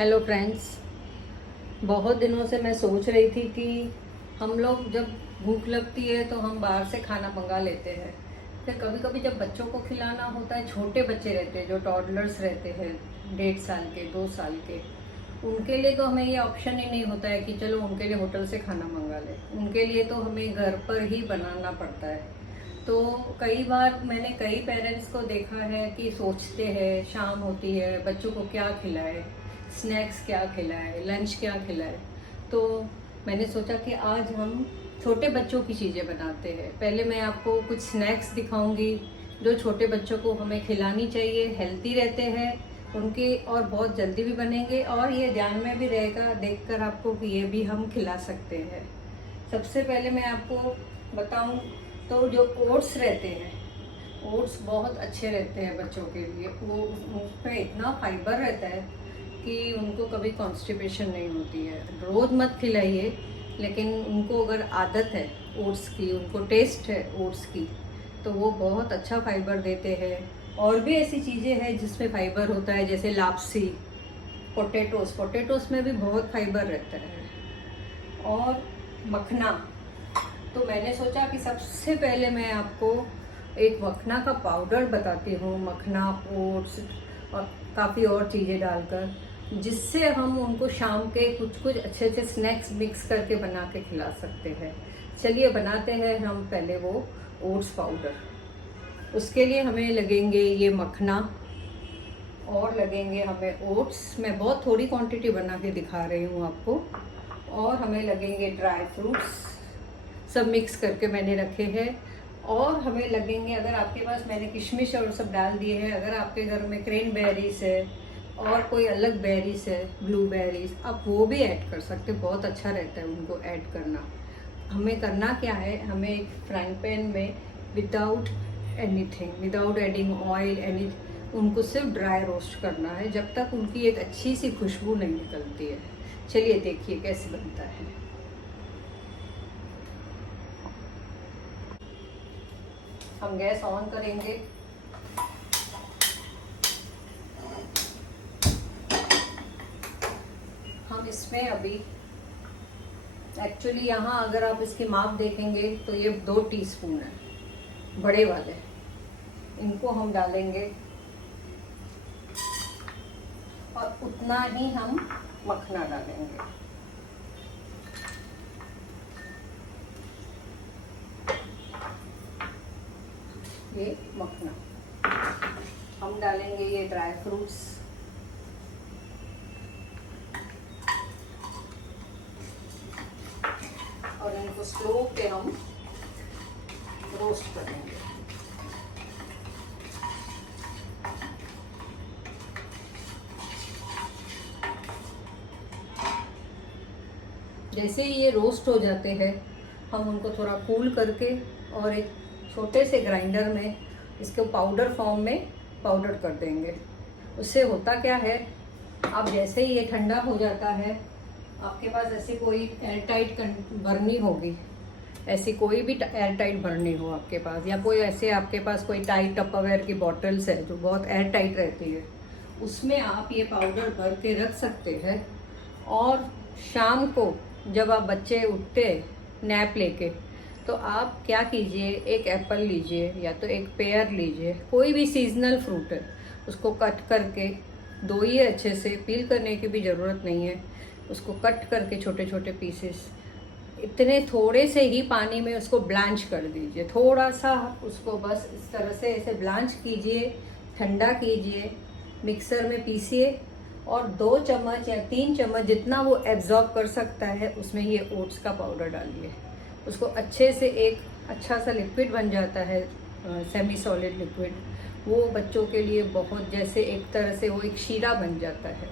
Hello friends. बहुत दिनों से मैं सोच रही थी कि हम लोग जब भूख लगती है तो हम बाहर से खाना मंगा लेते हैं। फिर कभी कभी जब बच्चों को खिलाना होता है, छोटे बच्चे रहते हैं जो टॉडलर्स रहते हैं, 1.5 साल के, 2 साल के, उनके लिए तो हमें ये ऑप्शन ही नहीं होता है कि चलो उनके लिए होटल से खाना मंगा लें। उनके लिए तो हमें घर पर ही बनाना पड़ता है। तो कई बार मैंने कई पेरेंट्स को देखा है कि सोचते हैं, शाम होती है, बच्चों को क्या खिलाए, स्नैक्स क्या खिलाए, लंच क्या खिलाए। तो मैंने सोचा कि आज हम छोटे बच्चों की चीज़ें बनाते हैं। पहले मैं आपको कुछ स्नैक्स दिखाऊंगी जो छोटे बच्चों को हमें खिलानी चाहिए, हेल्दी रहते हैं उनके और बहुत जल्दी भी बनेंगे, और ये ध्यान में भी रहेगा देखकर आपको कि ये भी हम खिला सकते हैं। सबसे पहले मैं आपको बताऊं तो जो ओट्स रहते हैं, ओट्स बहुत अच्छे रहते हैं बच्चों के लिए। वो उसमें इतना फाइबर रहता है कि उनको कभी कॉन्स्टिपेशन नहीं होती है। रोज़ मत खिलाइए, लेकिन उनको अगर आदत है ओट्स की, उनको टेस्ट है ओट्स की, तो वो बहुत अच्छा फाइबर देते हैं। और भी ऐसी चीज़ें हैं जिसमें फाइबर होता है, जैसे लापसी, पोटैटोस में भी बहुत फाइबर रहता है, और मखना। तो मैंने सोचा कि सबसे पहले मैं आपको एक मखना का पाउडर बताती हूँ, मखना, ओट्स और काफ़ी और चीज़ें डालकर, जिससे हम उनको शाम के कुछ कुछ अच्छे अच्छे स्नैक्स मिक्स करके बना के खिला सकते हैं। चलिए बनाते हैं हम पहले वो ओट्स पाउडर। उसके लिए हमें लगेंगे ये मखना और लगेंगे हमें ओट्स। मैं बहुत थोड़ी क्वांटिटी बना के दिखा रही हूँ आपको। और हमें लगेंगे ड्राई फ्रूट्स, सब मिक्स करके मैंने रखे हैं। और हमें लगेंगे, अगर आपके पास, मैंने किशमिश और सब डाल दिए हैं, अगर आपके घर में क्रैनबेरीज है और कोई अलग बेरीज है, ब्लूबेरीज, आप वो भी ऐड कर सकते हैं। बहुत अच्छा रहता है उनको ऐड करना। हमें करना क्या है, हमें एक फ्राइंग पैन में without anything, without adding oil उनको सिर्फ ड्राई रोस्ट करना है जब तक उनकी एक अच्छी सी खुशबू नहीं निकलती है। चलिए देखिए कैसे बनता है। हम गैस ऑन करेंगे। हम इसमें अभी एक्चुअली यहाँ अगर आप इसकी माप देखेंगे तो ये 2 टीस्पून है, बड़े वाले। इनको हम डालेंगे और उतना ही हम मखना डालेंगे। ये मखना, हम डालेंगे ये ड्राई फ्रूट्स, और इनको स्लो पे हम रोस्ट करेंगे। जैसे ही ये रोस्ट हो जाते हैं, हम उनको थोड़ा कूल करके और एक छोटे से ग्राइंडर में इसको पाउडर फॉर्म में पाउडर कर देंगे। उससे होता क्या है, आप जैसे ही ये ठंडा हो जाता है, आपके पास ऐसी कोई एयर टाइट बरनी होगी, ऐसी कोई भी एयर टाइट भरनी हो आपके पास, या कोई ऐसे आपके पास कोई टाइट टपरवेयर की बॉटल्स है जो बहुत एयर टाइट रहती है, उसमें आप ये पाउडर भर के रख सकते हैं। और शाम को जब आप बच्चे उठते नैप लेके, तो आप क्या कीजिए, एक एप्पल लीजिए या तो एक पेयर लीजिए, कोई भी सीजनल फ्रूट है, उसको कट करके धोइए अच्छे से, पील करने की भी ज़रूरत नहीं है। उसको कट करके छोटे छोटे पीसेस, इतने थोड़े से ही पानी में उसको ब्लांच कर दीजिए, थोड़ा सा उसको बस इस तरह से ऐसे ब्लांच कीजिए, ठंडा कीजिए, मिक्सर में पीसिए, और 2 चम्मच या 3 चम्मच जितना वो एब्जॉर्ब कर सकता है उसमें ये ओट्स का पाउडर डालिए। उसको अच्छे से एक अच्छा सा लिक्विड बन जाता है, सेमी सॉलिड लिक्विड। वो बच्चों के लिए बहुत, जैसे एक तरह से वो एक शीरा बन जाता है।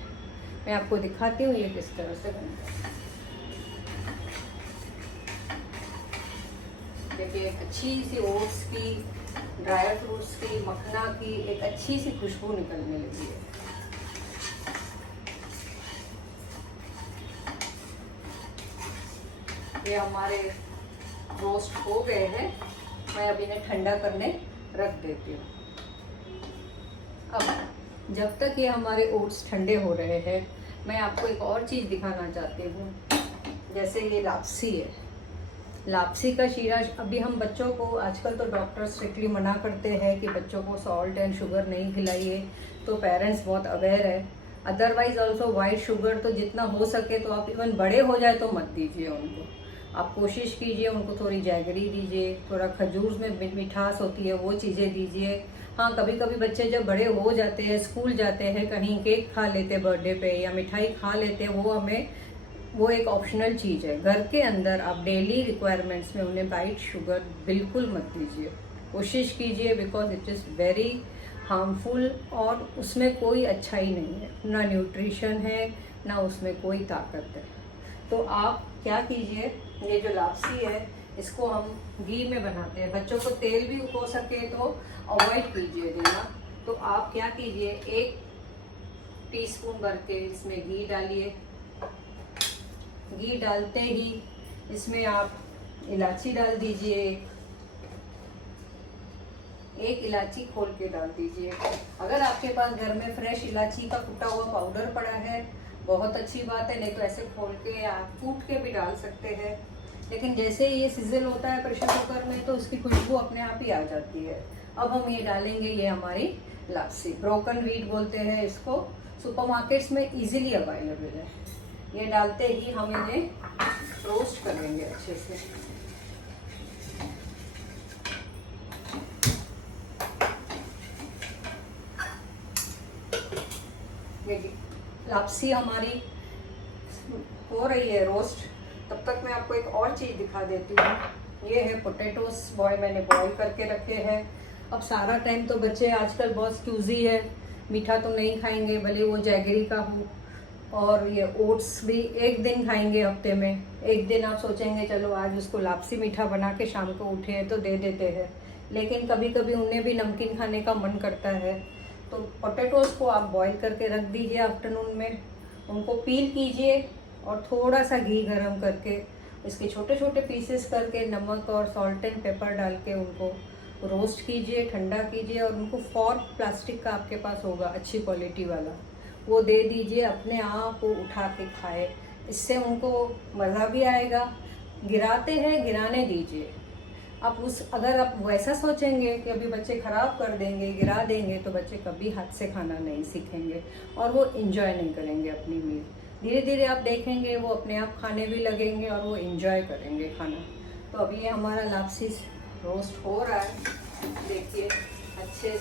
मैं आपको दिखाती हूँ ये किस तरह से बनता है। देखिए एक अच्छी सी ओट्स की, ड्राई फ्रूट्स की, मखना की एक अच्छी सी खुशबू निकलने लगी है। ये हमारे रोस्ट हो गए हैं, मैं अब इन्हें ठंडा करने रख देती हूँ। अब जब तक ये हमारे ओट्स ठंडे हो रहे हैं, मैं आपको एक और चीज़ दिखाना चाहती हूँ। जैसे ये लापसी है, लापसी का शीरा। अभी हम बच्चों को, आजकल तो डॉक्टर स्ट्रिक्टली मना करते हैं कि बच्चों को सॉल्ट एंड शुगर नहीं खिलाइए, तो पेरेंट्स बहुत अवेयर है। अदरवाइज ऑल्सो वाइट शुगर तो जितना हो सके तो आप इवन बड़े हो जाए तो मत दीजिए उनको। आप कोशिश कीजिए उनको थोड़ी जैगरी दीजिए, थोड़ा खजूर में मिठास होती है वो चीज़ें दीजिए। हाँ, कभी कभी बच्चे जब बड़े हो जाते हैं, स्कूल जाते हैं, कहीं केक खा लेते बर्थडे पे या मिठाई खा लेते हैं, वो एक ऑप्शनल चीज़ है। घर के अंदर आप डेली रिक्वायरमेंट्स में उन्हें वाइट शुगर बिल्कुल मत दीजिए, कोशिश कीजिए, because it is very harmful और उसमें कोई अच्छाई नहीं है, ना न्यूट्रिशन है ना उसमें कोई ताकत है। तो आप क्या कीजिए, ये जो लापसी है इसको हम घी में बनाते हैं, बच्चों को तेल भी हो सके तो अवॉइड कीजिए देना। तो आप क्या कीजिए, 1 टीस्पून भर के इसमें घी डालिए। घी डालते ही इसमें आप इलायची डाल दीजिए, एक इलायची खोल के डाल दीजिए। अगर आपके पास घर में फ्रेश इलायची का कुटा हुआ पाउडर पड़ा है बहुत अच्छी बात है, नहीं तो ऐसे खोल के या कूट के भी डाल सकते हैं। लेकिन जैसे ये सिजल होता है प्रेशर कुकर में तो उसकी खुशबू अपने आप ही आ जाती है। अब हम ये डालेंगे, ये हमारी लापसी, ब्रोकन व्हीट बोलते हैं इसको, सुपरमार्केट्स में इजीली अवेलेबल है। ये डालते ही हम इन्हें रोस्ट करेंगे अच्छे से। लापसी हमारी हो रही है रोस्ट, तब तक मैं आपको एक और चीज़ दिखा देती हूँ। ये है पोटैटोस मैंने बॉईल करके रखे हैं। अब सारा टाइम तो बच्चे आजकल बहुत चूजी है, मीठा तो नहीं खाएंगे भले वो जैगरी का हो, और ये ओट्स भी एक दिन खाएंगे हफ्ते में, एक दिन आप सोचेंगे चलो आज उसको लापसी मीठा बना के शाम को उठे हैं तो दे देते हैं, लेकिन कभी कभी उन्हें भी नमकीन खाने का मन करता है। तो पोटैटोस को आप बॉईल करके रख दीजिए आफ्टरनून में, उनको पील कीजिए और थोड़ा सा घी गरम करके इसके छोटे छोटे पीसेस करके नमक और सॉल्ट एंड पेपर डाल के उनको रोस्ट कीजिए, ठंडा कीजिए, और उनको फॉर्क प्लास्टिक का आपके पास होगा अच्छी क्वालिटी वाला, वो दे दीजिए, अपने आप वो उठा के खाए। इससे उनको मज़ा भी आएगा। गिराते हैं, गिराने दीजिए। आप अगर आप वैसा सोचेंगे कि अभी बच्चे ख़राब कर देंगे, गिरा देंगे, तो बच्चे कभी हाथ से खाना नहीं सीखेंगे और वो इंजॉय नहीं करेंगे अपनी मील। धीरे धीरे आप देखेंगे वो अपने आप खाने भी लगेंगे और वो इंजॉय करेंगे खाना। तो अभी ये हमारा लापसी रोस्ट हो रहा है, देखिए अच्छे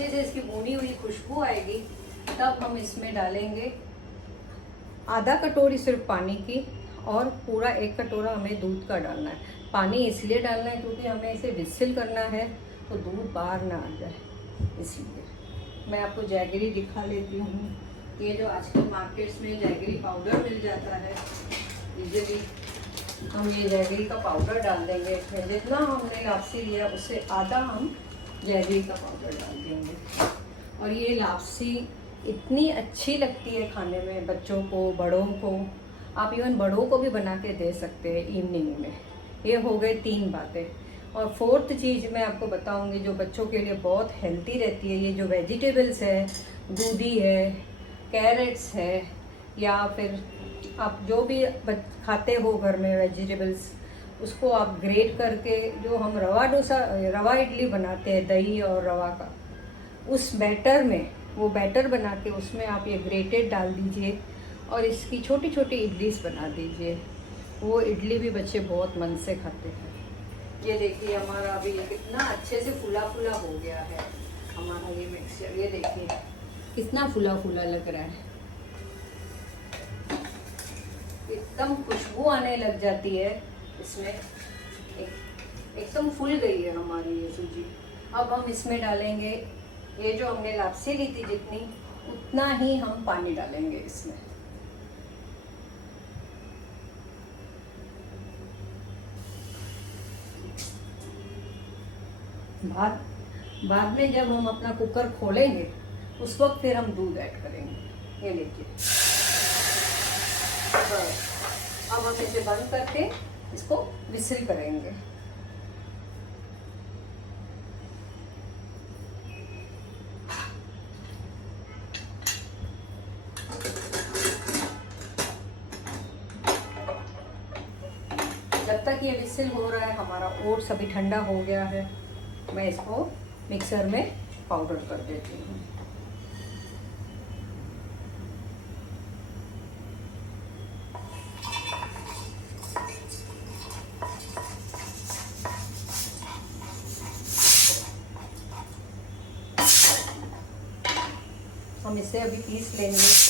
से इसकी भुनी हुई खुशबू आएगी, तब हम इसमें डालेंगे आधा कटोरी सिर्फ पानी की, और पूरा 1 कटोरा हमें दूध का डालना है। पानी इसलिए डालना है क्योंकि हमें इसे विसिल करना है तो दूध बाहर ना आ जाए, इसलिए। मैं आपको जैगरी दिखा लेती हूँ। ये जो आजकल मार्केट्स में जैगरी पाउडर मिल जाता है इजीली, हम ये जैगरी का पाउडर डाल देंगे। जितना हमने लापसी लिया उससे आधा हम जैगरी का पाउडर डाल देंगे। और ये लापसी इतनी अच्छी लगती है खाने में, बच्चों को, बड़ों को, आप इवन बड़ों को भी बना के दे सकते हैं इवनिंग में। ये हो गए 3 बातें। और 4th चीज़ मैं आपको बताऊंगी जो बच्चों के लिए बहुत हेल्दी रहती है। ये जो वेजिटेबल्स है, दूधी है, कैरेट्स है, या फिर आप जो भी खाते हो घर में वेजिटेबल्स, उसको आप ग्रेट करके, जो हम रवा इडली बनाते हैं दही और रवा का, उस बैटर में, वो बैटर बना के उसमें आप ये ग्रेटेड डाल दीजिए और इसकी छोटी छोटी इडलीस बना दीजिए। वो इडली भी बच्चे बहुत मन से खाते हैं। ये देखिए हमारा अभी ये कितना अच्छे से फूला फूला हो गया है हमारा ये मिक्सचर। ये देखिए कितना फूला फूला लग रहा है, एकदम खुशबू आने लग जाती है इसमें, एकदम फूल गई है हमारी ये सूजी। अब हम इसमें डालेंगे, ये जो हमने लापसी ली थी जितनी, उतना ही हम पानी डालेंगे इसमें। बाद में जब हम अपना कुकर खोलेंगे उस वक्त फिर हम दूध ऐड करेंगे। ये लीजिए, अब हम इसे बंद करके इसको विसिल करेंगे। तक ये विसिल हो रहा है, हमारा ओट्स अभी ठंडा हो गया है। मैं इसको मिक्सर में पाउडर कर देती हूँ। हम इसे अभी पीस लेंगे।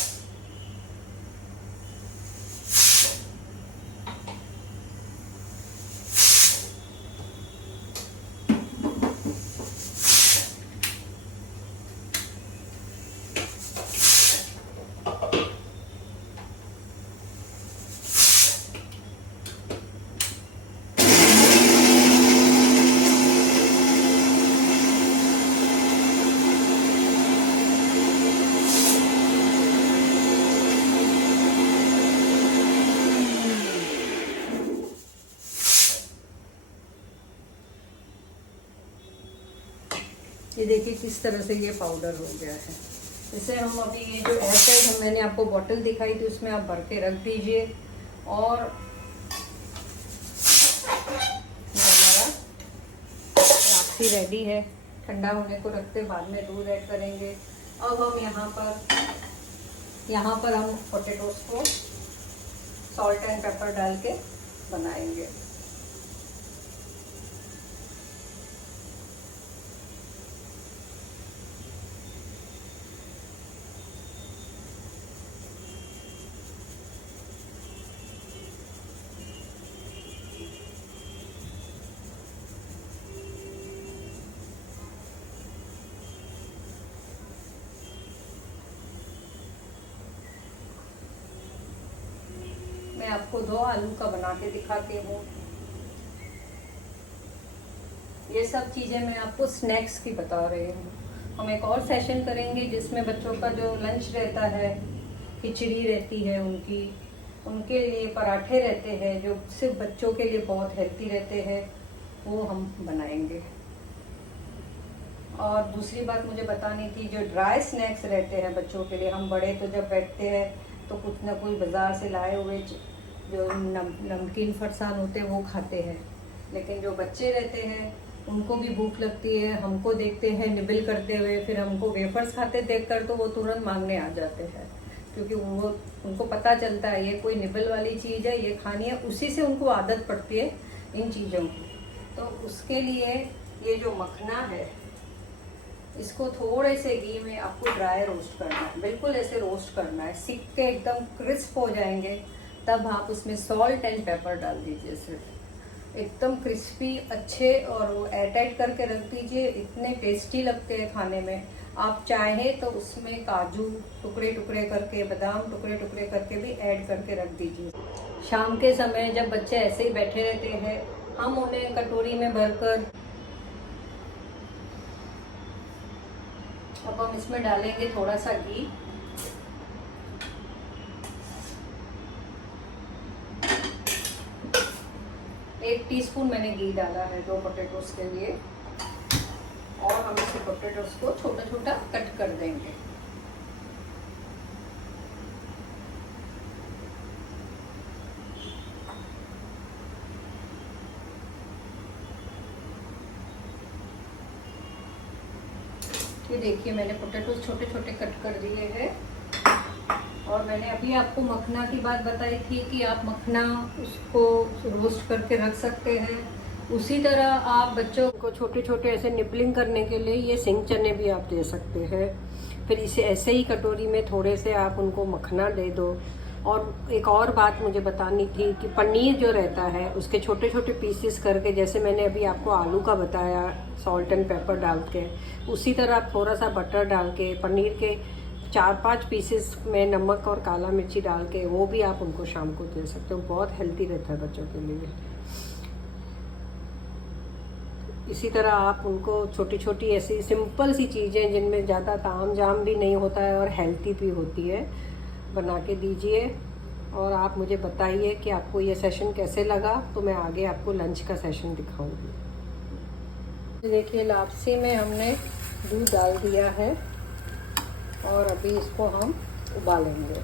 ये देखिए किस तरह से ये पाउडर हो गया है। इसे हम अभी ये जो एयरटाइट मैंने आपको बॉटल दिखाई थी उसमें आप भर के रख दीजिए। और हमारा लापसी रेडी है। ठंडा होने को रखते बाद में दूध ऐड करेंगे। अब हम यहाँ पर हम पोटैटोस को सॉल्ट एंड पेपर डाल के बनाएंगे। मैं आपको 2 आलू का बना के दिखाती हूँ। ये सब चीज़ें मैं आपको स्नैक्स की बता रही हूँ। हम एक और सेशन करेंगे जिसमें बच्चों का जो लंच रहता है, खिचड़ी रहती है उनके लिए पराठे रहते हैं जो सिर्फ बच्चों के लिए बहुत हेल्दी रहते हैं, वो हम बनाएंगे। और दूसरी बात मुझे बतानी थी, जो ड्राई स्नैक्स रहते हैं बच्चों के लिए, हम बड़े तो जब बैठते हैं तो कुछ ना कुछ बाज़ार से लाए हुए जो नमकीन फरसान होते हैं वो खाते हैं, लेकिन जो बच्चे रहते हैं उनको भी भूख लगती है, हमको देखते हैं निबल करते हुए, फिर हमको वेफर्स खाते देखकर तो वो तुरंत मांगने आ जाते हैं, क्योंकि वो उनको पता चलता है ये कोई निबल वाली चीज़ है, ये खानी है, उसी से उनको आदत पड़ती है इन चीज़ों की। तो उसके लिए ये जो मखना है इसको थोड़े से घी में आपको ड्राई रोस्ट करना है, बिल्कुल ऐसे रोस्ट करना है, सिक के एकदम क्रिस्प हो जाएंगे, तब आप उसमें सॉल्ट एंड पेपर डाल दीजिए। सिर्फ एकदम क्रिस्पी अच्छे, और वो एयरटाइट करके रख दीजिए, इतने टेस्टी लगते हैं खाने में। आप चाहें तो उसमें काजू टुकड़े टुकड़े करके, बादाम टुकड़े टुकड़े करके भी ऐड करके रख दीजिए। शाम के समय जब बच्चे ऐसे ही बैठे रहते हैं, हम उन्हें कटोरी में भरकर, अब हम इसमें डालेंगे थोड़ा सा घी, एक टीस्पून मैंने घी डाला है 2 पोटैटोस के लिए, और हम इसे पोटैटोस को छोटा छोटा कट कर देंगे। ये देखिए मैंने पोटैटोस छोटे छोटे कट कर दिए हैं। और मैंने अभी आपको मखना की बात बताई थी कि आप मखना उसको रोस्ट करके रख सकते हैं, उसी तरह आप बच्चों को छोटे छोटे ऐसे निबलिंग करने के लिए ये सिंग चने भी आप दे सकते हैं। फिर इसे ऐसे ही कटोरी में थोड़े से आप उनको मखना दे दो। और एक और बात मुझे बतानी थी कि पनीर जो रहता है उसके छोटे छोटे पीसेस करके, जैसे मैंने अभी आपको आलू का बताया सॉल्ट एंड पेपर डाल के, उसी तरह आप थोड़ा सा बटर डाल के पनीर के 4-5 पीसेस में नमक और काला मिर्ची डाल के वो भी आप उनको शाम को दे सकते हो, बहुत हेल्दी रहता है बच्चों के लिए। इसी तरह आप उनको छोटी छोटी ऐसी सिंपल सी चीज़ें जिनमें ज़्यादा ताम झाम भी नहीं होता है और हेल्दी भी होती है, बना के दीजिए। और आप मुझे बताइए कि आपको ये सेशन कैसे लगा, तो मैं आगे आपको लंच का सेशन दिखाऊंगी। देखिए लापसी में हमने दूध डाल दिया है और अभी इसको हम उबालेंगे।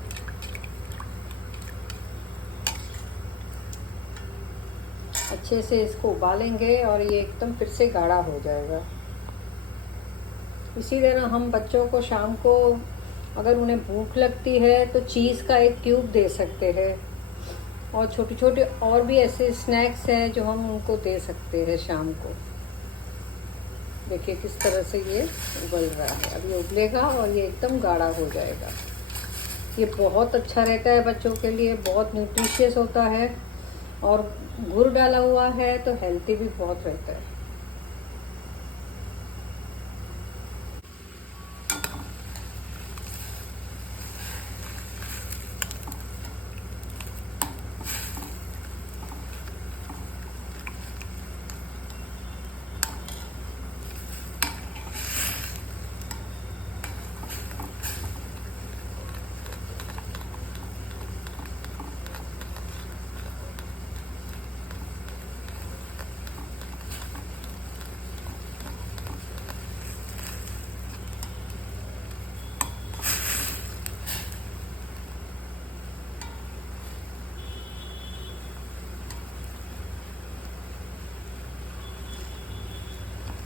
अच्छे से इसको उबालेंगे और ये एकदम फिर से गाढ़ा हो जाएगा। इसी तरह हम बच्चों को शाम को अगर उन्हें भूख लगती है तो चीज़ का एक क्यूब दे सकते हैं, और छोटे छोटे और भी ऐसे स्नैक्स हैं जो हम उनको दे सकते हैं शाम को। देखिए किस तरह से ये उबल रहा है। अब ये उबलेगा और ये एकदम गाढ़ा हो जाएगा। ये बहुत अच्छा रहता है बच्चों के लिए, बहुत न्यूट्रिशियस होता है, और गुड़ डाला हुआ है तो हेल्दी भी बहुत रहता है।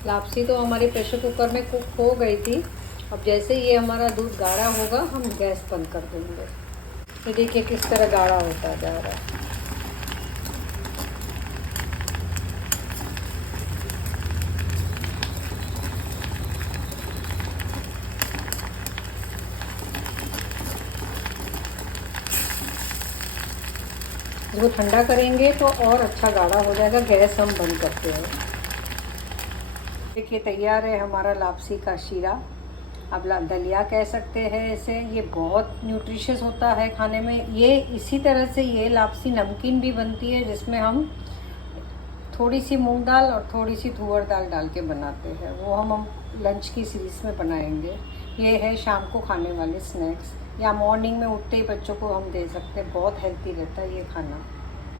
लापसी तो हमारी प्रेशर कुकर में कुक हो गई थी। अब जैसे ये हमारा दूध गाढ़ा होगा हम गैस बंद कर देंगे। ये देखिए किस तरह गाढ़ा होता जा रहा है। इसको ठंडा करेंगे तो और अच्छा गाढ़ा हो जाएगा। गैस हम बंद करते हैं। देखिए तैयार है हमारा लापसी का शीरा। अब दलिया कह सकते हैं इसे। ये बहुत न्यूट्रिशियस होता है खाने में। ये इसी तरह से ये लापसी नमकीन भी बनती है, जिसमें हम थोड़ी सी मूंग दाल और थोड़ी सी तुअर दाल डाल के बनाते हैं। वो हम लंच की सीरीज़ में बनाएंगे। ये है शाम को खाने वाले स्नैक्स, या मॉर्निंग में उठते ही बच्चों को हम दे सकते हैं। बहुत हेल्दी रहता है ये खाना।